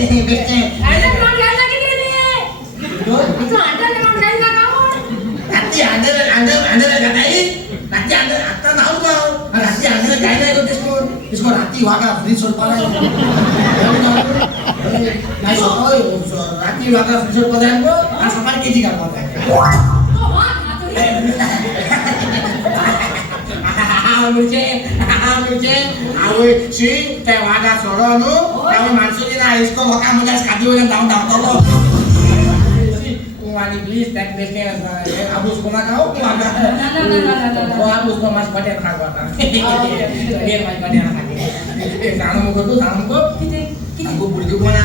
भेटते अंडरग्राउंड घ्यायला किती रे तू अंडरग्राउंड घ्यायला का मग रात्री अंडर घाताई रात्री अंडर आता नाव गाव रात्री अंडर काय नाही करतेस इसको रात्री वागा फ्रीज सोड पाला नाही रात्री वागा फ्रीज सोड पाला हमको आज सफारी केजी का पाता मुझे आवय शी त्या वागा सोडो नु त्या माणसाची ना इसको भका मुला खादी वगैरे दाव वाली प्लीज टॅक देते अब उसको ना खाओ कि वागा वो आप उसको मस्त बटे खा वागा ये मस्त बटे खा जानो को किती को बुर्गी कोणा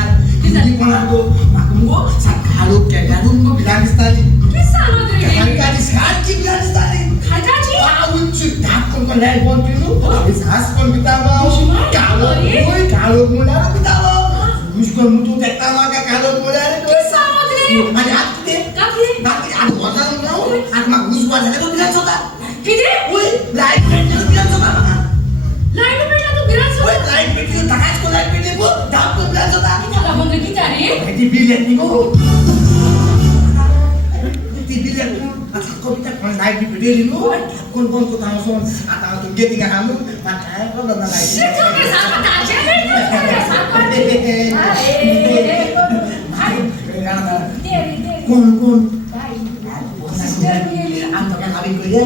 तो माकुंगो सकाळो केगारून को बिलागिस्तानी किसान होते हंकाली सारखी बिलागिस्तानी खायची आऊची धाकून को नाही बोल पिलो सास कोण बितावा कालो मुला बितावा उसको मुतू देखता मागा कालो मुला किसान होते आणि आज ते बाकी आज वजन नाव आज मग ऊस वाजले तो बिलाच होता किती ओय लाईट पेटला बिलाच होता लाईट पेटला तो बिलाच ओय लाईट पेटली तकाच को लाईट पेटली को धाक को बिलाच होता त्याला बंद किती रे ती बिल येत निको ती बिल येत आता कोणता कोण लाईट पेटली नो कोण को तामसोन आता तू गेटिंग हामू मग काय प्रॉब्लेम नाही शिकतो सांगता कोण सिस्टर आमचं काय हवी करूया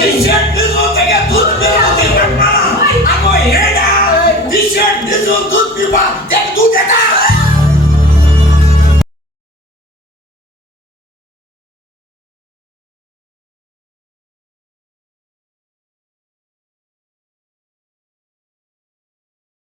T-shirt